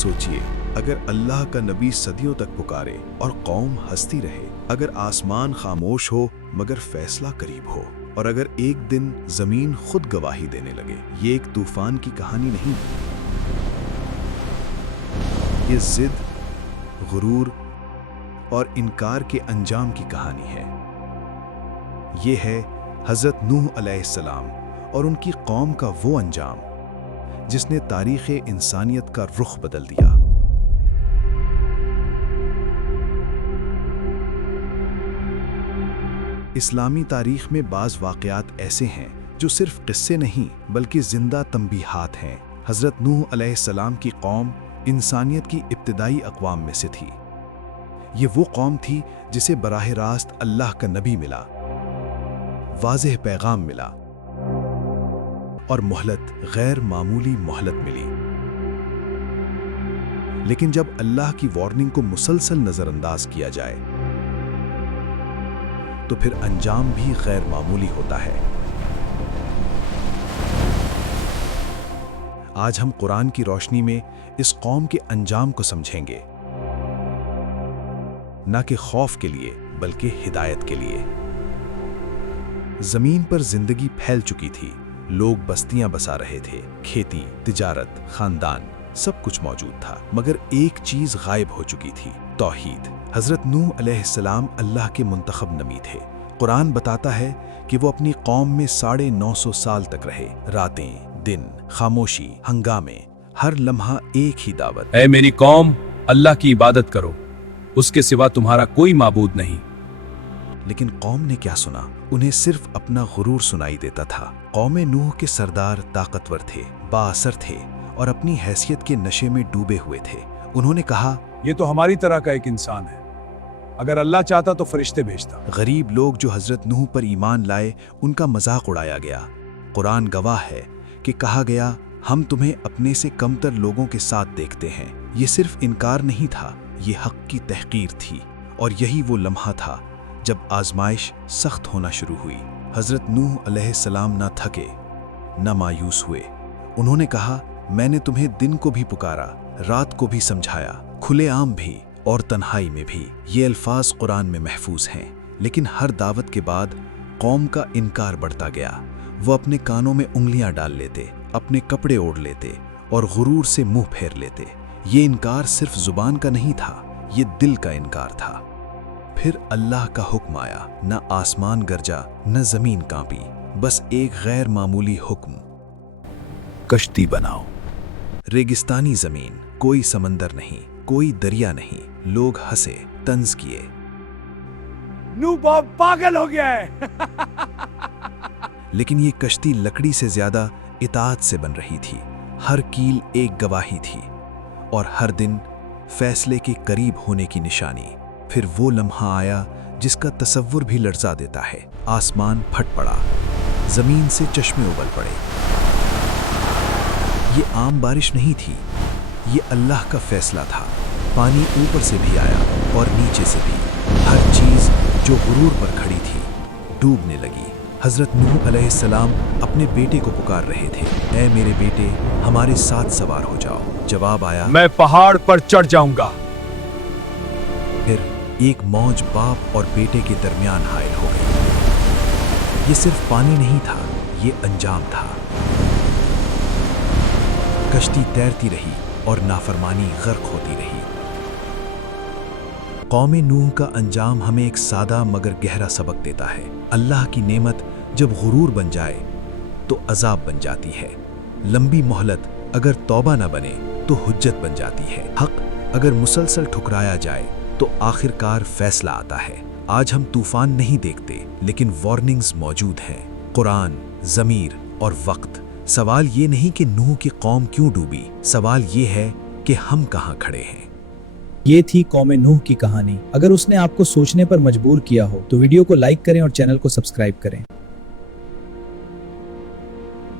सोचिए, अगर अल्लाह का नबी सदियों तक पुकारे और कौम हंसती रहे, अगर आसमान खामोश हो मगर फैसला करीब हो, और अगर एक दिन जमीन खुद गवाही देने लगे। ये एक तूफान की कहानी नहीं, ये जिद, गुरूर और इनकार के अंजाम की कहानी है। ये है हजरत नूह अलैहिस्सलाम और उनकी कौम का वो अंजाम जिसने तारीख़ इंसानियत का रुख बदल दिया। इस्लामी तारीख में बाज़ वाक़यात ऐसे हैं जो सिर्फ किस्से नहीं बल्कि ज़िंदा तंबीहात हैं। हज़रत नूह अलैहिस्सलाम की कौम इंसानियत की इब्तिदाई अक़वाम में से थी। ये वो कौम थी जिसे बराह रास्त अल्लाह का नबी मिला, वाज़ेह पैगाम मिला और मोहलत, गैर मामूली मोहलत मिली। लेकिन जब अल्लाह की वार्निंग को मुसलसल नज़रअंदाज किया जाए तो फिर अंजाम भी गैर मामूली होता है। आज हम कुरान की रोशनी में इस कौम के अंजाम को समझेंगे, ना कि खौफ के लिए बल्कि हिदायत के लिए। जमीन पर जिंदगी फैल चुकी थी, लोग बस्तियां बसा रहे थे, खेती, तिजारत, खानदान, सब कुछ मौजूद था, मगर एक चीज गायब हो चुकी थी, तौहीद। हजरत नूह अलैहिस्सलाम अल्लाह के मुंतखब नबी थे। कुरान बताता है कि वो अपनी कौम में 950 साल तक रहे। रातें, दिन, खामोशी, हंगामे, हर लम्हा एक ही दावत। ऐ मेरी कौम, अल्लाह की इबादत करो, उसके सिवा तुम्हारा कोई माबूद नहीं। लेकिन कौम ने क्या सुना? उन्हें सिर्फ अपना गुरूर सुनाई देता था। कौम नूह के सरदार ताकतवर थे, बाअसर थे और अपनी हैसियत के नशे में डूबे हुए थे। उन्होंने कहा, ये तो हमारी तरह का एक इंसान है, अगर अल्लाह चाहता तो फरिश्ते भेजता। गरीब लोग जो हजरत नूह पर ईमान लाए, उनका मजाक उड़ाया गया। कुरान गवाह है कि कहा गया, हम तुम्हें अपने से कमतर लोगों के साथ देखते हैं। ये सिर्फ इनकार नहीं था, ये हक की तहकीर थी। और यही वो लम्हा था जब आजमाइश सख्त होना शुरू हुई। हजरत नूह अलैहिस्सलाम ना थके, न मायूस हुए। उन्होंने कहा, मैंने तुम्हें दिन को भी पुकारा, रात को भी समझाया, खुलेआम भी और तन्हाई में भी। ये अल्फाज कुरान में महफूज हैं। लेकिन हर दावत के बाद कौम का इनकार बढ़ता गया। वो अपने कानों में उंगलियां डाल लेते, अपने कपड़े ओढ़ लेते और गुरूर से मुंह फेर लेते। ये इनकार सिर्फ जुबान का नहीं था, ये दिल का इनकार था। फिर अल्लाह का हुक्म आया, न आसमान गरजा न जमीन कांपी, बस एक गैर मामूली हुक्म, कश्ती बनाओ। रेगिस्तानी जमीन, कोई समंदर नहीं, कोई दरिया नहीं। लोग हंसे, तंज किए, नूह बाप पागल हो गया है। लेकिन ये कश्ती लकड़ी से ज्यादा इताअत से बन रही थी। हर कील एक गवाही थी और हर दिन फैसले के करीब होने की निशानी। फिर वो लम्हा आया जिसका तसव्वुर भी लर्जा देता है। आसमान फट पड़ा, जमीन से चश्मे उबल पड़े। ये आम बारिश नहीं थी, ये अल्लाह का फैसला था। पानी ऊपर से भी आया और नीचे से भी। हर चीज जो गुरूर पर खड़ी थी डूबने लगी। हजरत नूह अलैहिस्सलाम अपने बेटे को पुकार रहे थे, ऐ मेरे बेटे, हमारे साथ सवार हो जाओ। जवाब आया, मैं पहाड़ पर चढ़ जाऊंगा। फिर एक मौज बाप और बेटे के दरमियान हायल हो गई। ये सिर्फ पानी नहीं था, ये अंजाम था। कश्ती तैरती रही और नाफरमानी गर्क होती रही। कौम नूह का अंजाम हमें एक सादा मगर गहरा सबक देता है। अल्लाह की नेमत जब गुरूर बन जाए तो अजाब बन जाती है। लंबी मोहलत अगर तौबा न बने तो हुज्जत बन जाती है। हक अगर मुसलसल ठुकराया जाए तो आखिरकार फैसला आता है। आज हम तूफान नहीं देखते, लेकिन वार्निंग्स मौजूद हैं। कुरान, ज़मीर और वक्त। सवाल ये नहीं कि नूह की कौम क्यों डूबी, सवाल ये है कि हम कहाँ खड़े हैं। ये थी कौम नूह की कहानी। अगर उसने आपको सोचने पर मजबूर किया हो तो वीडियो को लाइक करें और चैनल को सब्सक्राइब करें।